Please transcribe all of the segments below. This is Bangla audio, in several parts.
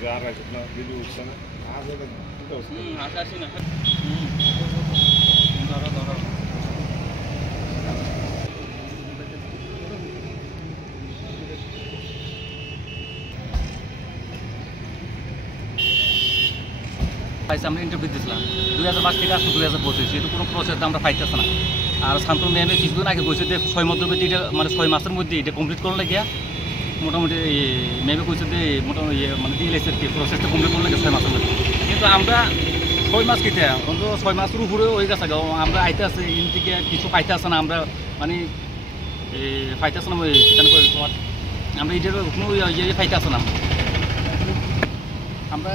যারা আপনার ভিডিও উঠছে না আজ এটা দুটো আসি না ধরো ধরো আমরা ইন্টারভিউ দিয়েছিলাম 2022 থেকে আসলে 2025 এটা কোনো প্রসেস আমরা পাইতেছে না। আর শান্তনু ম্যামে কিছুদিন আগে বলছে যে 6 মধ্যবর্তী এটা মানে 6 মাসের মধ্যে এটা কমপ্লিট করলে লাগিয়া মোটামুটি ম্যামে কইছে যে মোটামুটি মানে ডিএলএসের কি প্রসেসটা কমপ্লিট করলে 6 মাসের মধ্যে, কিন্তু আমরা 6 মাস কিতে অন্তত 6 মাসের উপরে হয়ে গেছে। আমরা আইতে আছে ইন থেকে কিছু পাইতে আসে না, আমরা মানে পাইতে আসে না আমরা এটার কোনো ইয়ে পাইতে আসে না। আমরা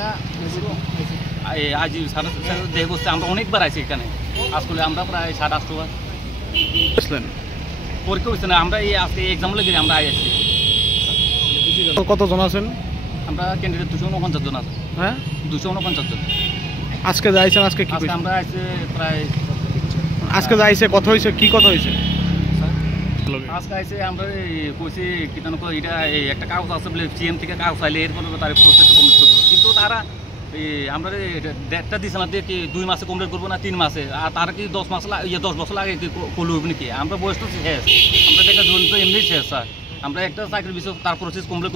আজ দেখে বসছে আমরা অনেকবার আছি এখানে, আসলে আমরা প্রায় 7-8 বার পরীক্ষা হচ্ছে না। আমরা এই আজকে এক্সাম লেগে আমরা আসছি। কতজন আছেন? আমরা ক্যান্ডিডেট 249 জন আছে। হ্যাঁ 249 জন। আজকে যাইছেন? আজকে কি আজকে আমরা আইছে প্রায় আজকে যাইছে কত হয়েছে, কি কত হয়েছে? আজকে আইছে আমরা কইছি কিতানো এটা একটা কাগজ আছে বলে সিএম থেকে কাগজ চাইলে এরপর তার প্রসেসটা কমপ্লিট করবো, কিন্তু তারা আমরা ডেটটা দিছে না কি 2 মাসে কমপ্লিট করবো না 3 মাসে, আর তারা কি 10 বছর লাগে করলে হবে নাকি? আমরা বয়স তো শেষ, আমরা একটা জীবন তো এমনি শেষ স্যার। আমরা একটা চাকরির বিষয় তার প্রসেস কমপ্লিট